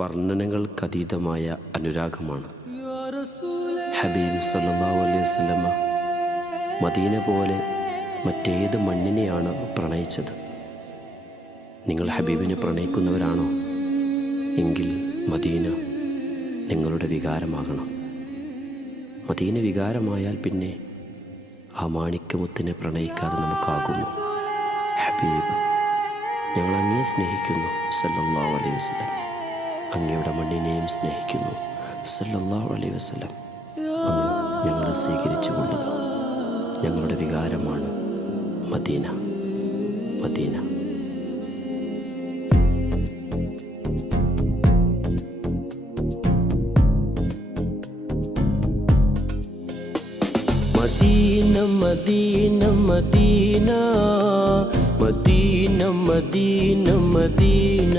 വർണനകൾക്കതീതമായ അനുരാഗമാണ്. ഹബീബ് സല്ലല്ലാഹു അലൈഹി മദീന പോലെ മറ്റേത് മണ്ണിനെയാണ് പ്രണയിച്ചത്. നിങ്ങൾ ഹബീബിനെ പ്രണയിക്കുന്നവരാണോ? എങ്കിൽ മദീന നിങ്ങളുടെ വികാരമാകണം. മദീന വികാരമായാൽ പിന്നെ ആ മാണിക്യമുത്തിനെ പ്രണയിക്കാതെ നമുക്കാകുന്നു. ഹബീബ് ഞങ്ങൾ അങ്ങേ സ്നേഹിക്കുന്നു സല്ലാ അലൈഹി വസല്ലം. അങ്ങയുടെ മണ്ണിനെയും സ്നേഹിക്കുന്നു. സല്ലല്ലാഹു അലൈഹി വസല്ലം. അങ്ങ് ഞങ്ങളെ സ്വീകരിച്ചു കൊണ്ടത് ഞങ്ങളുടെ വികാരമാണ് Medina. Medina. Medina Medina Medina. Medina Medina Medina.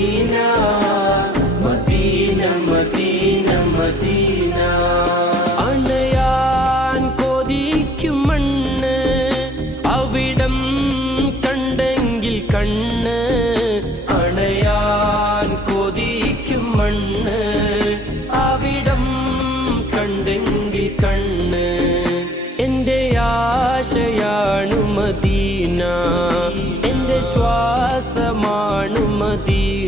地。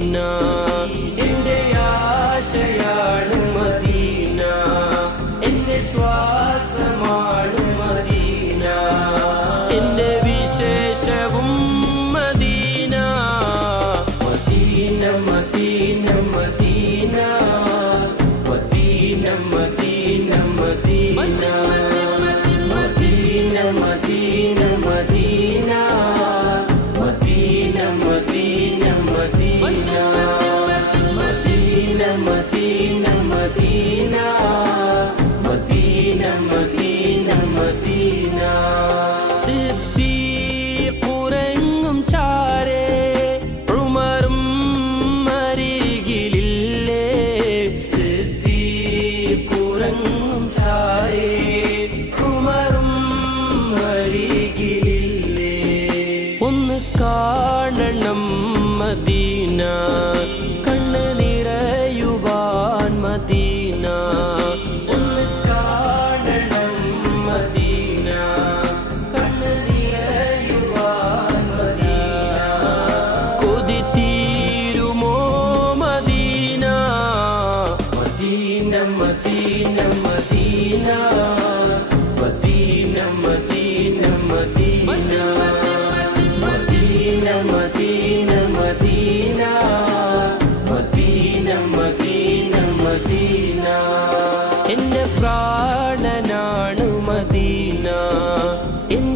ഒന്ന് കാണണം മദീന. കണ്ണ് നിറയുവാൻ മദീന. ഒന്ന് കാണണം മദീന. കണ്ണ് നിറയുവാൻ മദീന. കൊതി തീരുമോ Medina? Medina Medina Medina. Medina Medina Medina.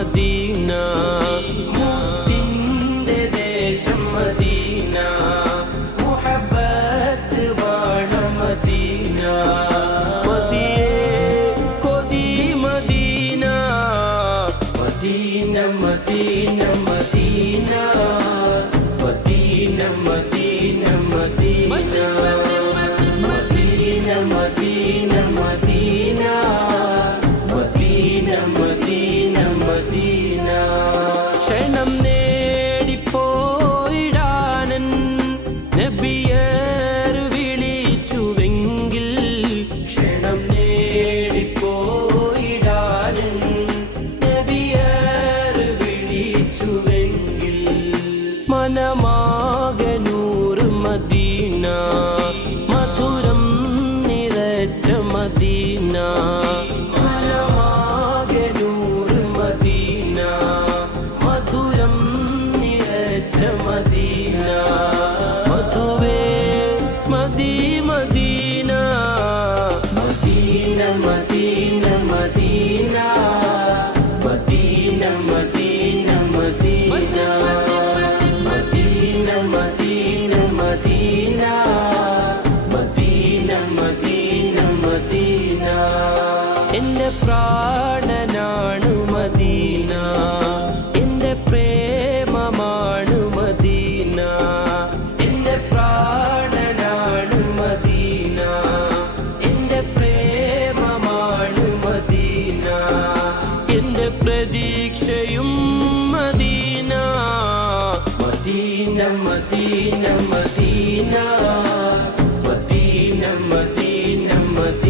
uma de Mudina, Mudina, Mudina. In the fraud. what but the